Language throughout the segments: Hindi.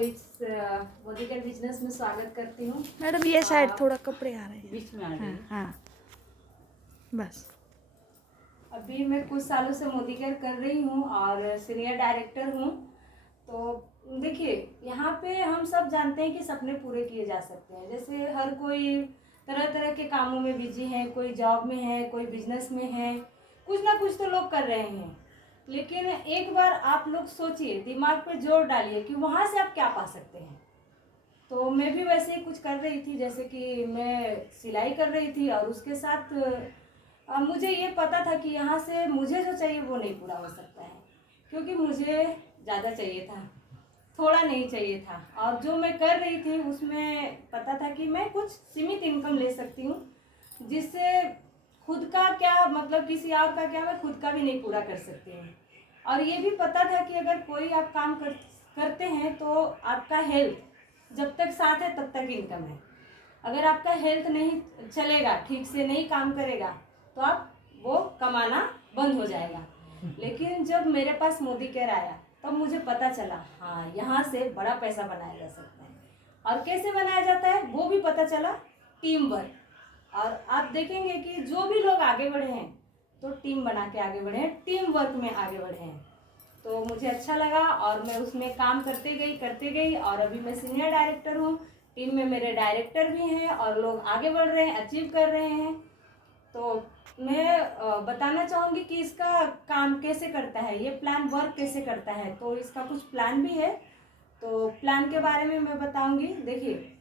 इस मोदीकर बिजनेस में स्वागत करती हूँ। मैडम ये साइड थोड़ा कपड़े आ रहे हैं बीच में आ रही है। हाँ बस। अभी मैं कुछ सालों से मोदीकर कर रही हूँ और सीनियर डायरेक्टर हूँ। तो देखिए, यहाँ पे हम सब जानते हैं कि सपने पूरे किए जा सकते हैं। जैसे हर कोई तरह तरह के कामों में बिजी है, कोई जॉब में है, कोई बिजनेस में है, कुछ ना कुछ तो लोग कर रहे हैं। लेकिन एक बार आप लोग सोचिए, दिमाग पे जोर डालिए कि वहाँ से आप क्या पा सकते हैं। तो मैं भी वैसे ही कुछ कर रही थी, जैसे कि मैं सिलाई कर रही थी और उसके साथ मुझे ये पता था कि यहाँ से मुझे जो चाहिए वो नहीं पूरा हो सकता है, क्योंकि मुझे ज़्यादा चाहिए था, थोड़ा नहीं चाहिए था। और जो मैं कर रही थी उसमें पता था कि मैं कुछ सीमित इनकम ले सकती हूँ, जिससे खुद का क्या मतलब किसी और का क्या, मैं खुद का भी नहीं पूरा कर सकती हूँ। और ये भी पता था कि अगर कोई आप काम करते हैं तो आपका हेल्थ जब तक साथ है तब तक इनकम है। अगर आपका हेल्थ नहीं चलेगा, ठीक से नहीं काम करेगा, तो आप वो कमाना बंद हो जाएगा। लेकिन जब मेरे पास मोदीकेयर आया तब मुझे पता चला, हाँ यहाँ से बड़ा पैसा बनाया जा सकता है। और कैसे बनाया जाता है वो भी पता चला, टीम वर्क। और आप देखेंगे कि जो भी लोग आगे बढ़े हैं तो टीम बना के आगे बढ़े हैं, टीम वर्क में आगे बढ़े हैं। तो मुझे अच्छा लगा और मैं उसमें काम करते गई और अभी मैं सीनियर डायरेक्टर हूँ। टीम में मेरे डायरेक्टर भी हैं और लोग आगे बढ़ रहे हैं, अचीव कर रहे हैं। तो मैं बताना चाहूँगी कि इसका काम कैसे करता है, ये प्लान वर्क कैसे करता है। तो इसका कुछ प्लान भी है, तो प्लान के बारे में मैं बताऊँगी। देखिए,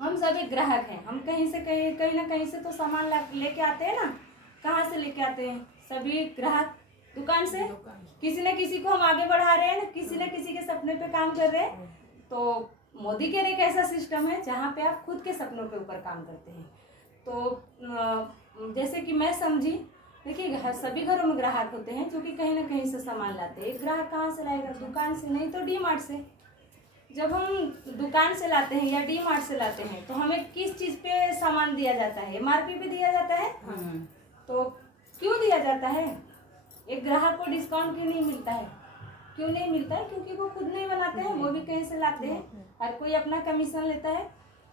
हम सभी ग्राहक हैं, हम कहीं से कहीं ना कहीं से तो सामान लेके आते हैं ना। कहाँ से लेके आते हैं? सभी ग्राहक दुकान से। किसी न किसी को हम आगे बढ़ा रहे हैं ना, किसी न किसी के सपने पे काम कर रहे हैं। तो मोदीकेयर एक ऐसा सिस्टम है जहाँ पे आप खुद के सपनों के ऊपर काम करते हैं। तो जैसे कि मैं समझी, देखिए सभी घरों में ग्राहक होते हैं जो कि कहीं ना कहीं से सामान लाते हैं। एक ग्राहक कहाँ से लाएगा? दुकान से, नहीं तो डी मार्ट से। जब हम दुकान से लाते हैं या डी मार्ट से लाते हैं तो हमें किस चीज़ पे सामान दिया जाता है? एमआरपी पे दिया जाता है। तो क्यों दिया जाता है? एक ग्राहक को डिस्काउंट क्यों नहीं मिलता है? क्यों नहीं मिलता है? क्योंकि वो खुद नहीं बनाते हैं, वो भी कहीं से लाते हैं। हर कोई अपना कमीशन लेता है।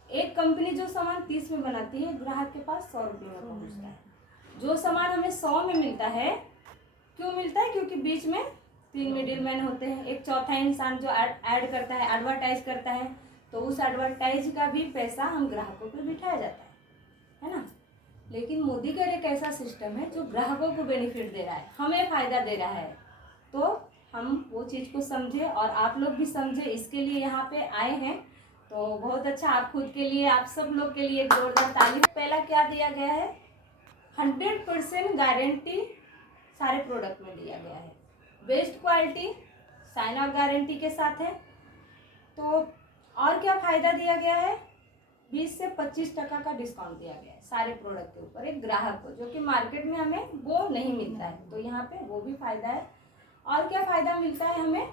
एक कंपनी जो सामान 30 में बनाती है, ग्राहक के पास 100 रुपये में पहुँचता है। जो सामान हमें 100 में मिलता है, क्यों मिलता है? क्योंकि बीच में 3 मिडिलमैन होते हैं, एक चौथा इंसान जो ऐड करता है, एडवर्टाइज करता है। तो उस एडवर्टाइज का भी पैसा हम ग्राहकों पे बिठाया जाता है ना। लेकिन मोदीकेयर एक ऐसा सिस्टम है जो ग्राहकों को बेनिफिट दे रहा है, हमें फायदा दे रहा है। तो हम वो चीज़ को समझे और आप लोग भी समझे, इसके लिए यहाँ पे आए हैं। तो बहुत अच्छा, आप खुद के लिए, आप सब लोग के लिए एक जोरदार ताली। पहला क्या दिया गया है? 100% गारंटी सारे प्रोडक्ट में दिया गया है। Best quality, sign of guarantee के साथ है। तो और क्या फ़ायदा दिया गया है? 20 से 25% का डिस्काउंट दिया गया है सारे प्रोडक्ट के ऊपर एक ग्राहक को, जो कि मार्केट में हमें वो नहीं मिलता है। तो यहाँ पे वो भी फ़ायदा है। और क्या फ़ायदा मिलता है हमें?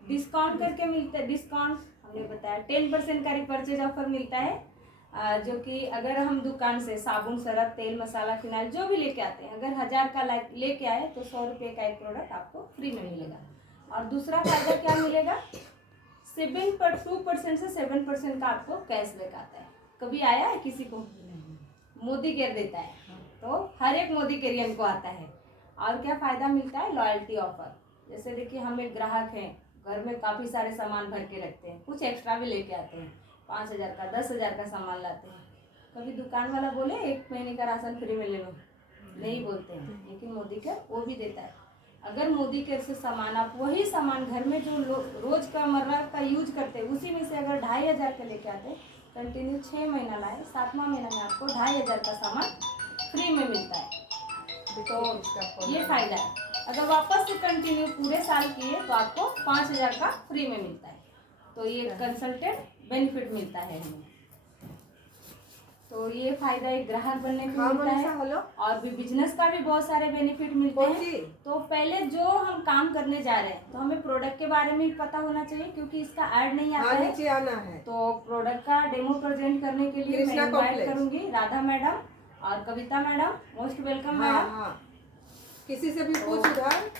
डिस्काउंट करके मिलता है। डिस्काउंट हमने बताया 10% का रिपर्चेज ऑफर मिलता है, जो कि अगर हम दुकान से साबुन, सरफ, तेल, मसाला, फिनाइल जो भी लेके आते हैं, अगर 1000 का लेके आए तो 100 रुपये का एक प्रोडक्ट आपको फ्री में मिलेगा। और दूसरा फायदा क्या मिलेगा? 2% से 7% का आपको कैशबैक आता है। कभी आया है किसी को? मोदीकेयर देता है, तो हर एक मोदीकेरियन को आता है। और क्या फ़ायदा मिलता है? Loyalty offer. जैसे देखिए, हम एक ग्राहक हैं, घर में काफ़ी सारे सामान भर के रखते हैं, कुछ एक्स्ट्रा भी लेके आते हैं, 5000 का, 10,000 का सामान लाते हैं। कभी दुकान वाला बोले 1 महीने का राशन फ्री में ले लो? नहीं बोलते हैं। लेकिन मोदीकेयर वो भी देता है। अगर मोदीकेयर से सामान, आप वही सामान घर में जो रोज का मर्रा का यूज करते हैं, उसी में से अगर 2500 का लेके आते हैं, कंटिन्यू 6 महीना लाए, 7वां महीना में आपको 2500 का सामान फ्री में मिलता है। तो ये फ़ायदा है। अगर वापस से कंटिन्यू पूरे साल किए तो आपको 5000 का फ्री में मिलता है। तो ये कंसल्टेंट बेनिफिट मिलता है हमें। तो ये फायदा एक ग्राहक बनने का मिलता है। और भी बिजनेस का भी बहुत सारे बेनिफिट मिलते हैं। तो पहले जो हम काम करने जा रहे हैं तो हमें प्रोडक्ट के बारे में पता होना चाहिए, क्योंकि इसका ऐड नहीं आता है। नीचे आना है। तो प्रोडक्ट का डेमो प्रेजेंट करने के लिए मैं इनवाइट करूंगी राधा मैडम और कविता मैडम। Most welcome madam. किसी से भी पूछ उधर।